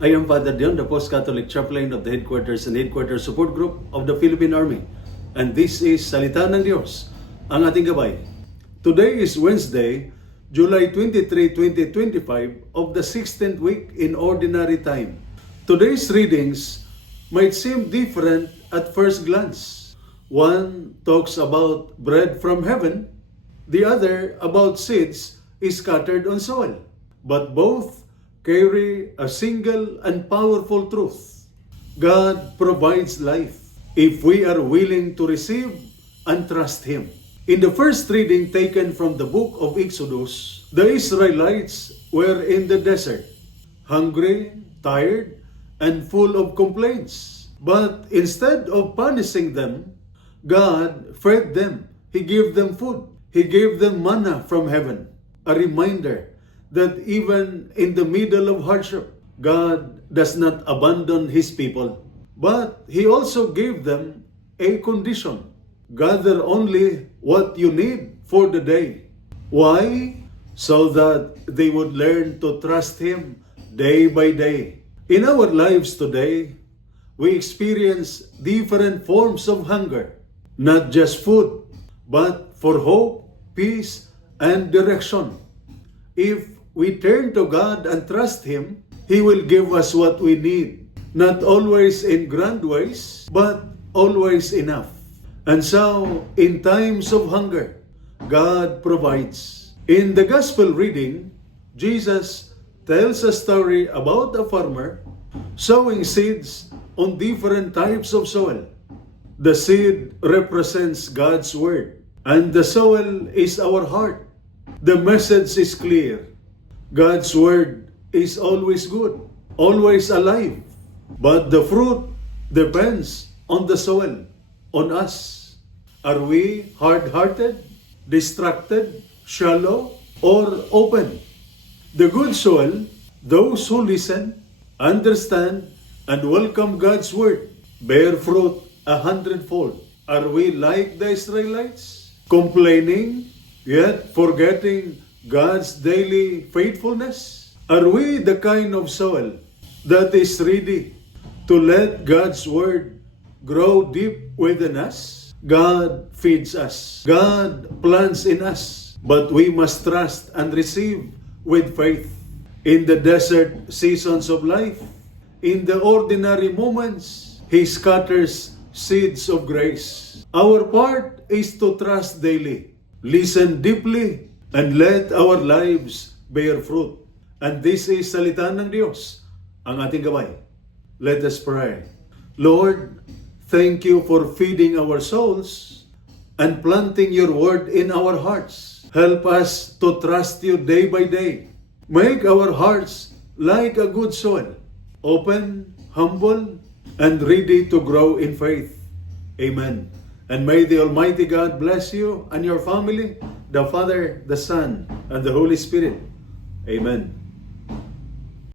I am Father Dion, the Post-Catholic Chaplain of the Headquarters and Headquarters Support Group of the Philippine Army. And this is Salita ng Diyos, ang ating gabay. Today is Wednesday, July 23, 2025 of the 16th week in Ordinary Time. Today's readings might seem different at first glance. One talks about bread from heaven, the other about seeds scattered on soil. But both carry a single and powerful truth. God provides life if we are willing to receive and trust Him. In the first reading taken from the book of Exodus, the Israelites were in the desert, hungry, tired, and full of complaints. But instead of punishing them, God fed them. He gave them food. He gave them manna from heaven, a reminder that even in the middle of hardship, God does not abandon His people. But He also gave them a condition. Gather only what you need for the day. Why? So that they would learn to trust Him day by day. In our lives today, we experience different forms of hunger. Not just food, but for hope, peace, and direction. If we turn to God and trust Him, He will give us what we need. Not always in grand ways, but always enough. And so, in times of hunger, God provides. In the Gospel reading, Jesus tells a story about a farmer sowing seeds on different types of soil. The seed represents God's Word, and the soil is our heart. The message is clear. God's Word is always good, always alive. But the fruit depends on the soil, on us. Are we hard-hearted, distracted, shallow, or open? The good soil, those who listen, understand, and welcome God's Word, bear fruit 100-fold. Are we like the Israelites, complaining, yet forgetting God's daily faithfulness? Are we the kind of soil that is ready to let God's Word grow deep within us? God feeds us. God plants in us. But we must trust and receive with faith. In the desert seasons of life, in the ordinary moments, He scatters seeds of grace. Our part is to trust daily, listen deeply, and let our lives bear fruit. And this is Salita ng Diyos, ang ating gabay. Let us pray. Lord, thank you for feeding our souls and planting your word in our hearts. Help us to trust you day by day. Make our hearts like a good soil, open, humble, and ready to grow in faith. Amen. And may the Almighty God bless you and your family, the Father, the Son, and the Holy Spirit. Amen.